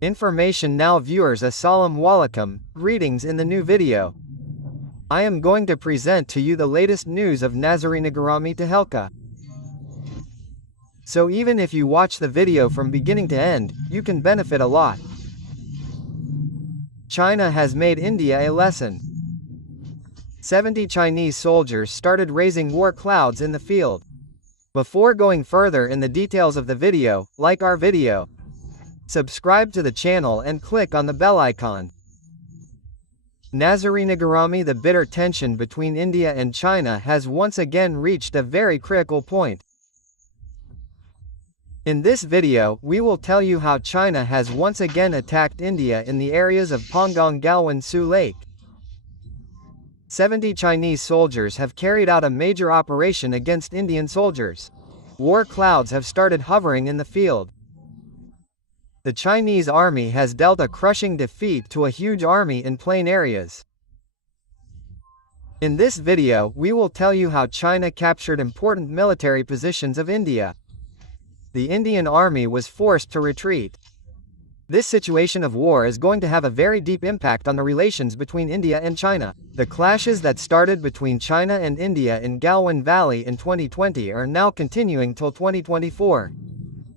Information now viewers, assalamu alaikum, greetings. In the new video, I am going to present to you the latest news of Nazarinagarami Tehelka. So even if you watch the video from beginning to end, you can benefit a lot. China has made India a lesson. 70 Chinese soldiers started raising war clouds in the field. Before going further in the details of the video, like our video, subscribe to the channel and click on the bell icon. Nazarinagarami. The bitter tension between India and China has once again reached a very critical point. In this video, we will tell you how China has once again attacked India in the areas of Pangong Galwan Su Lake. 70 Chinese soldiers have carried out a major operation against Indian soldiers. War clouds have started hovering in the field. The Chinese army has dealt a crushing defeat to a huge army in plain areas. In this video, we will tell you how China captured important military positions of India. The Indian army was forced to retreat. This situation of war is going to have a very deep impact on the relations between India and China. The clashes that started between China and India in Galwan Valley in 2020 are now continuing till 2024.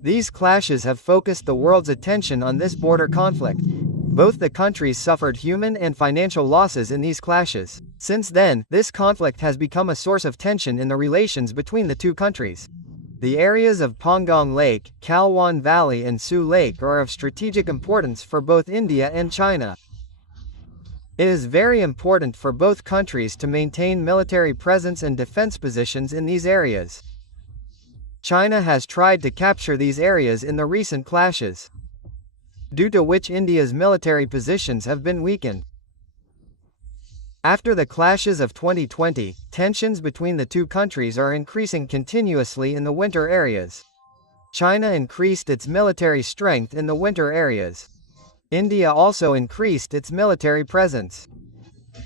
These clashes have focused the world's attention on this border conflict. Both the countries suffered human and financial losses in these clashes. Since then, this conflict has become a source of tension in the relations between the two countries. The areas of Pangong Lake, Galwan Valley and Su Lake are of strategic importance for both India and China. It is very important for both countries to maintain military presence and defense positions in these areas. China has tried to capture these areas in the recent clashes, due to which India's military positions have been weakened. After the clashes of 2020, tensions between the two countries are increasing continuously in the winter areas. China increased its military strength in the winter areas. India also increased its military presence.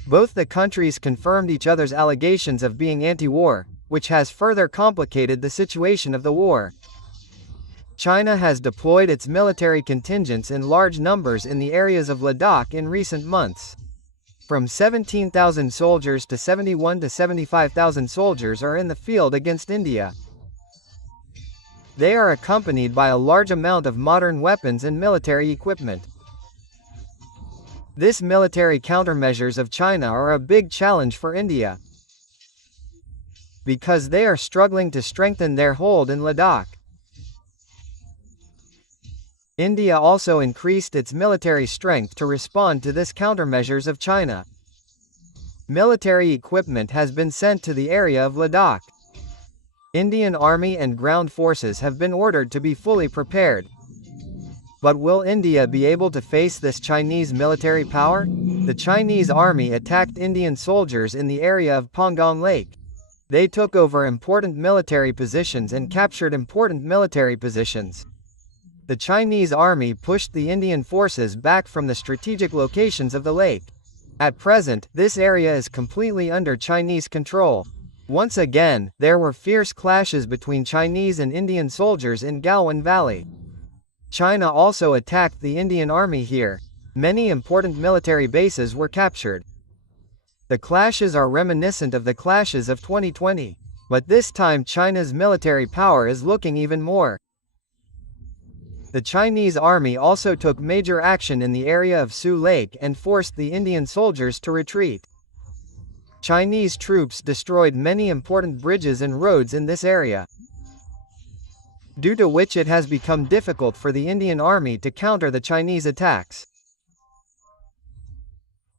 Both the countries confirmed each other's allegations of being anti-war, which has further complicated the situation of the war. China has deployed its military contingents in large numbers in the areas of Ladakh in recent months. From 17,000 soldiers to 71 to 75,000 soldiers are in the field against India. They are accompanied by a large amount of modern weapons and military equipment. This military countermeasures of China are a big challenge for India, because they are struggling to strengthen their hold in Ladakh. India also increased its military strength to respond to this countermeasures of China. Military equipment has been sent to the area of Ladakh. Indian Army and ground forces have been ordered to be fully prepared. But will India be able to face this Chinese military power? The Chinese army attacked Indian soldiers in the area of Pangong Lake. They took over important military positions and captured important military positions. The Chinese army pushed the Indian forces back from the strategic locations of the lake. At present, this area is completely under Chinese control. Once again, there were fierce clashes between Chinese and Indian soldiers in Galwan Valley. China also attacked the Indian army here. Many important military bases were captured. The clashes are reminiscent of the clashes of 2020, but this time China's military power is looking even more. The Chinese army also took major action in the area of Su Lake and forced the Indian soldiers to retreat. Chinese troops destroyed many important bridges and roads in this area, due to which it has become difficult for the Indian army to counter the Chinese attacks.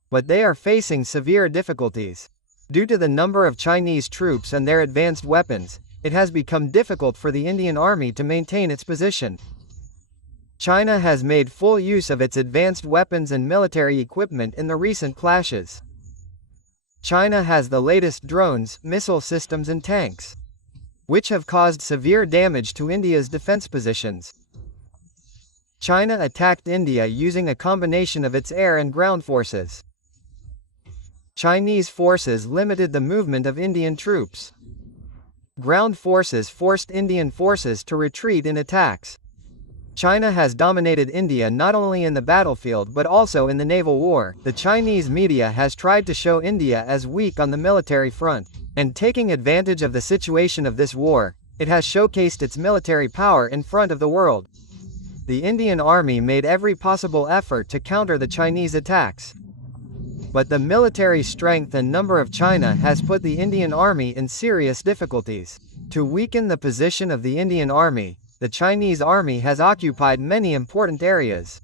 But they are facing severe difficulties. Due to the number of Chinese troops and their advanced weapons, it has become difficult for the Indian army to maintain its position. China has made full use of its advanced weapons and military equipment in the recent clashes. China has the latest drones, missile systems and tanks, which have caused severe damage to India's defense positions. China attacked India using a combination of its air and ground forces. Chinese forces limited the movement of Indian troops. Ground forces forced Indian forces to retreat in attacks. China has dominated India not only in the battlefield but also in the naval war. The Chinese media has tried to show India as weak on the military front, and taking advantage of the situation of this war, it has showcased its military power in front of the world. The Indian Army made every possible effort to counter the Chinese attacks. But the military strength and number of China has put the Indian Army in serious difficulties. To weaken the position of the Indian Army, the Chinese Army has occupied many important areas.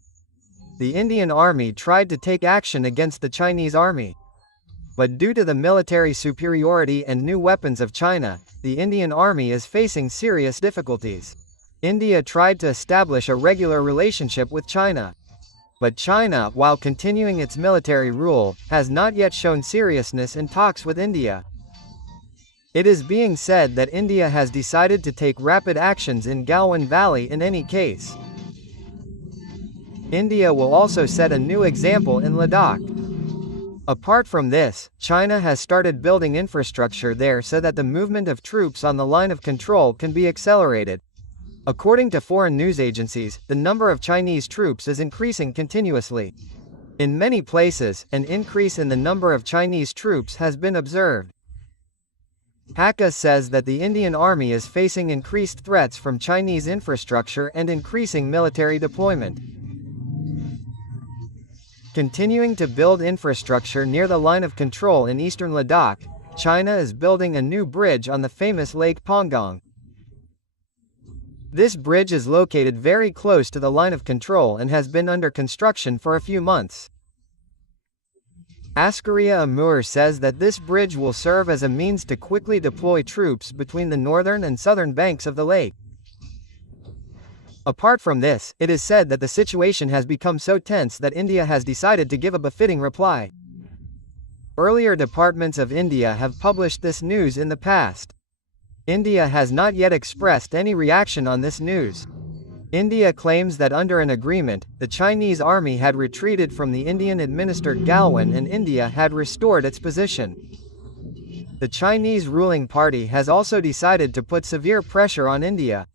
The Indian Army tried to take action against the Chinese Army. But due to the military superiority and new weapons of China, the Indian Army is facing serious difficulties. India tried to establish a regular relationship with China. But China, while continuing its military rule, has not yet shown seriousness in talks with India. It is being said that India has decided to take rapid actions in Galwan Valley in any case. India will also set a new example in Ladakh. Apart from this, China has started building infrastructure there so that the movement of troops on the line of control can be accelerated. According to foreign news agencies, the number of Chinese troops is increasing continuously. In many places, an increase in the number of Chinese troops has been observed. Hakka says that the Indian Army is facing increased threats from Chinese infrastructure and increasing military deployment. Continuing to build infrastructure near the line of control in eastern Ladakh, China is building a new bridge on the famous Lake Pangong. This bridge is located very close to the line of control and has been under construction for a few months. Askaria Amur says that this bridge will serve as a means to quickly deploy troops between the northern and southern banks of the lake. Apart from this, it is said that the situation has become so tense that India has decided to give a befitting reply. Earlier departments of India have published this news in the past. India has not yet expressed any reaction on this news. India claims that under an agreement, the Chinese army had retreated from the Indian-administered Galwan and India had restored its position. The Chinese ruling party has also decided to put severe pressure on India.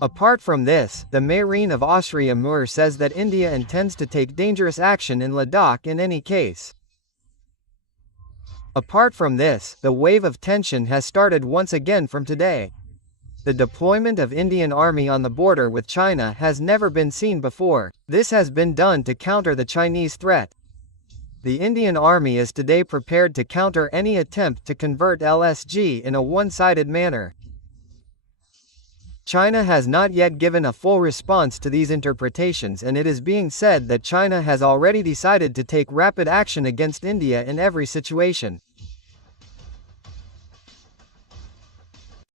Apart from this, the Marine of Asri Amur says that India intends to take dangerous action in Ladakh in any case. Apart from this, the wave of tension has started once again from today. The deployment of Indian Army on the border with China has never been seen before. This has been done to counter the Chinese threat. The Indian Army is today prepared to counter any attempt to convert LSG in a one-sided manner. China has not yet given a full response to these interpretations, and it is being said that China has already decided to take rapid action against India in every situation.